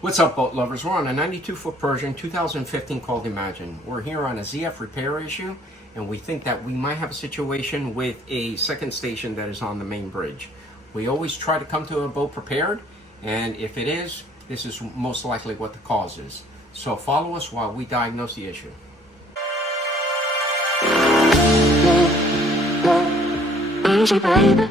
What's up, boat lovers? We're on a 92-foot Pershing 2015 called Imagine. We're here on a ZF repair issue, and we think that we might have a situation with a second station that is on the main bridge. We always try to come to a boat prepared, and if it is, this is most likely what the cause is. So follow us while we diagnose the issue. Easy, baby.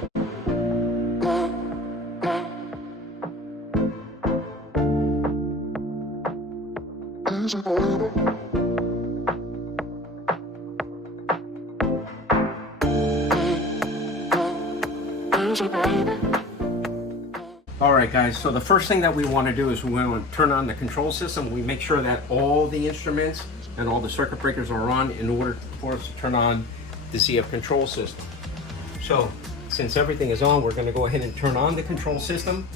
Alright guys, so the first thing that we want to do is we want to turn on the control system. We make sure that all the instruments and all the circuit breakers are on in order for us to turn on the ZF control system. So since everything is on, we're going to go ahead and turn on the control system.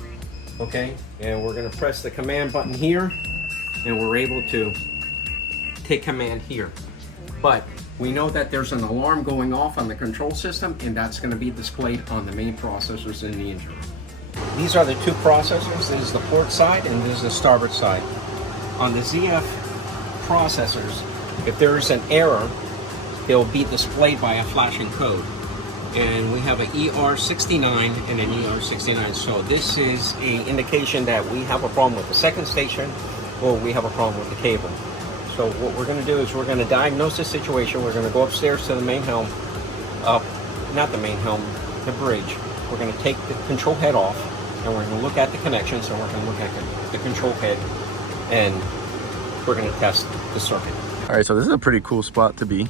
Okay, and we're going to press the command button here, and we're able to take command here. But we know that there's an alarm going off on the control system, and that's going to be displayed on the main processors in the engine room. These are the two processors. This is the port side and this is the starboard side. On the ZF processors, if there is an error, they'll be displayed by a flashing code. And we have an ER69 and an ER69. So this is an indication that we have a problem with the second station or we have a problem with the cable. So what we're going to do is we're going to diagnose the situation. We're going to go upstairs to the main helm, not the main helm, the bridge. We're going to take the control head off, and we're going to look at the connections, and we're going to look at the control head, and we're going to test the circuit. All right, so this is a pretty cool spot to be.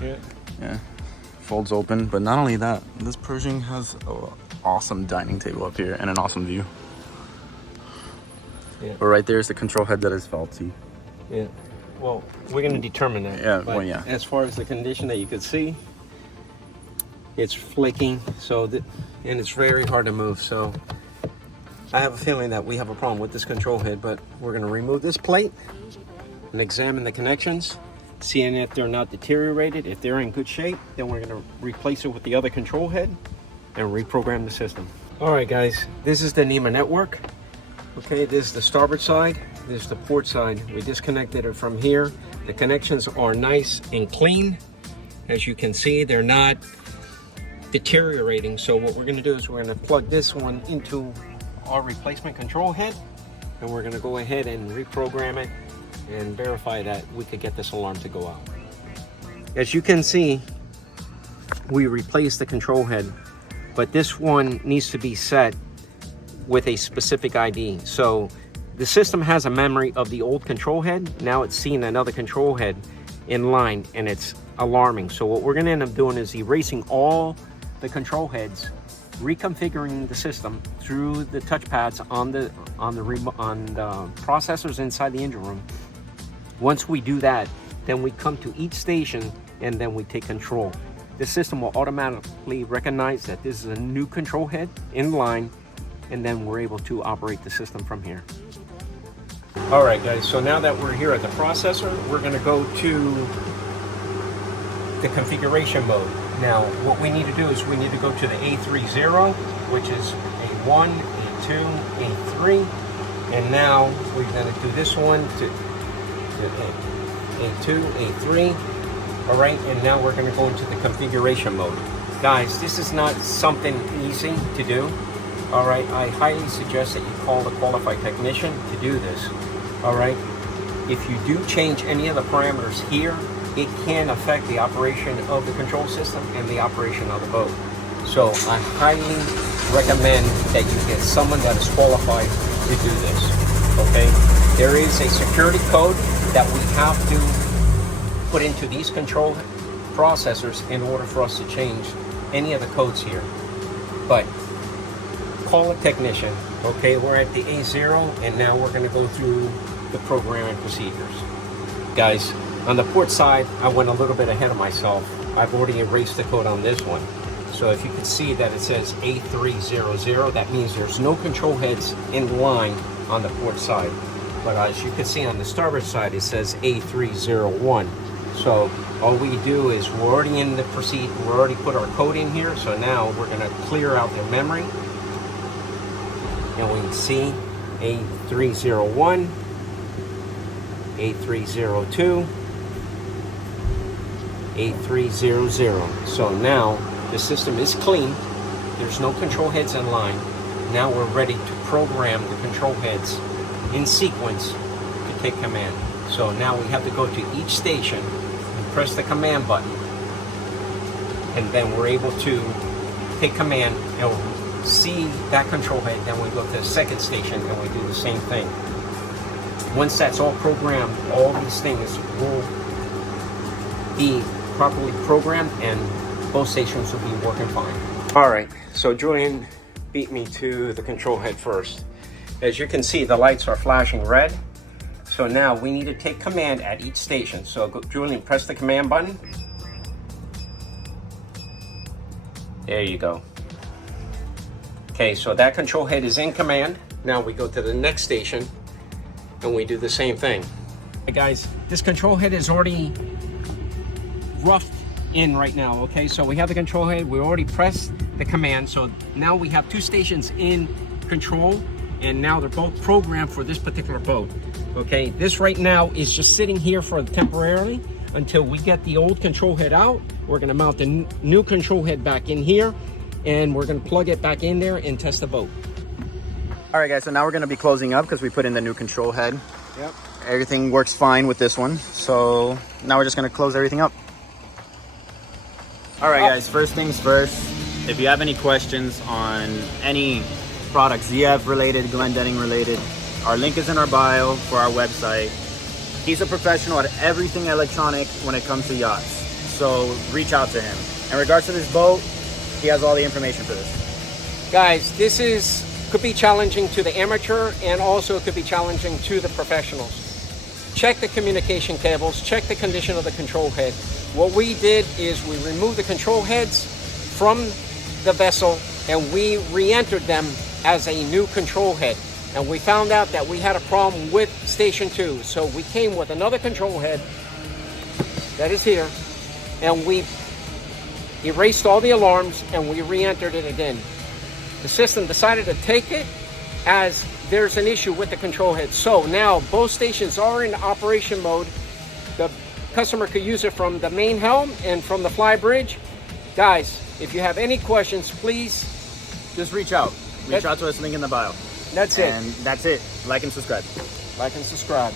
Yeah. Folds open, but not only that, this Pershing has an awesome dining table up here and an awesome view. Yeah. But right there is the control head that is faulty. Yeah. Well, we're going to determine that. Yeah. But yeah. as far as the condition that you could see, it's flaking, and it's very hard to move. So I have a feeling that we have a problem with this control head, but we're going to remove this plate and examine the connections, seeing if they're not deteriorated. If they're in good shape, then we're going to replace it with the other control head and reprogram the system. All right, guys, this is the NEMA network. Okay, this is the starboard side, this is the port side. We disconnected it from here. The connections are nice and clean. As you can see, they're not deteriorating. So what we're going to do is we're going to plug this one into our replacement control head, and we're going to go ahead and reprogram it and verify that we could get this alarm to go out. As you can see, we replaced the control head, but this one needs to be set with a specific ID. So the system has a memory of the old control head. Now it's seeing another control head in line, and it's alarming. So what we're going to end up doing is erasing all the control heads, reconfiguring the system through the touchpads on the processors inside the engine room. Once we do that, then we come to each station and then we take control. The system will automatically recognize that this is a new control head in line, and then we're able to operate the system from here. All right, guys, so now that we're here at the processor, we're going to go to the configuration mode. Now, what we need to do is we need to go to the A30, which is A1, A2, A3, and now we're going to do this one to A2, A3. All right, and now we're going to go into the configuration mode. Guys, this is not something easy to do. All right, I highly suggest that you call a qualified technician to do this. All right, if you do change any of the parameters here, it can affect the operation of the control system and the operation of the boat. So I highly recommend that you get someone that is qualified to do this. Okay, there is a security code that we have to put into these control processors in order for us to change any of the codes here. But call a technician. Okay, we're at the A0, and now we're going to go through the programming procedures. Guys, on the port side, I went a little bit ahead of myself. I've already erased the code on this one. So if you can see that it says A300, that means there's no control heads in line on the port side. But as you can see on the starboard side, it says A301. So all we do is we're already in the we already put our code in here. So now we're going to clear out their memory, and we can see 8301, 8302, 8300. So now the system is clean. There's no control heads in line. Now we're ready to program the control heads in sequence to take command. So now we have to go to each station and press the command button, and then we're able to take command and we'll see that control head. Then we go to the second station and we do the same thing. Once that's all programmed, all these things will be properly programmed and both stations will be working fine. All right, so Julian beat me to the control head first. As you can see, the lights are flashing red. So now we need to take command at each station. So go, Julian, press the command button. There you go. Okay, so that control head is in command. Now we go to the next station and we do the same thing. Hey guys, this control head is already roughed in right now, okay? So we have the control head, we already pressed the command. So now we have two stations in control, and now they're both programmed for this particular boat. Okay, this right now is just sitting here for temporarily until we get the old control head out. We're gonna mount the new control head back in here, and we're gonna plug it back in there and test the boat. All right, guys, so now we're gonna be closing up because we put in the new control head. Yep. Everything works fine with this one. So now we're just gonna close everything up. All right, guys, first things first. If you have any questions on any products, ZF related, Glendinning related, our link is in our bio for our website. He's a professional at everything electronic when it comes to yachts. So reach out to him. In regards to this boat, he has all the information for this. Guys, this could be challenging to the amateur, and also it could be challenging to the professionals. Check the communication cables, check the condition of the control head. What we did is we removed the control heads from the vessel and we re-entered them as a new control head. And we found out that we had a problem with station 2. So we came with another control head that is here, and we erased all the alarms and we re-entered it again. The system decided to take it as there's an issue with the control head. So now both stations are in operation mode. The customer could use it from the main helm and from the fly bridge. Guys, if you have any questions, please just reach out. Reach out to us, link in the bio. That's it. And that's it. Like and subscribe. Like and subscribe.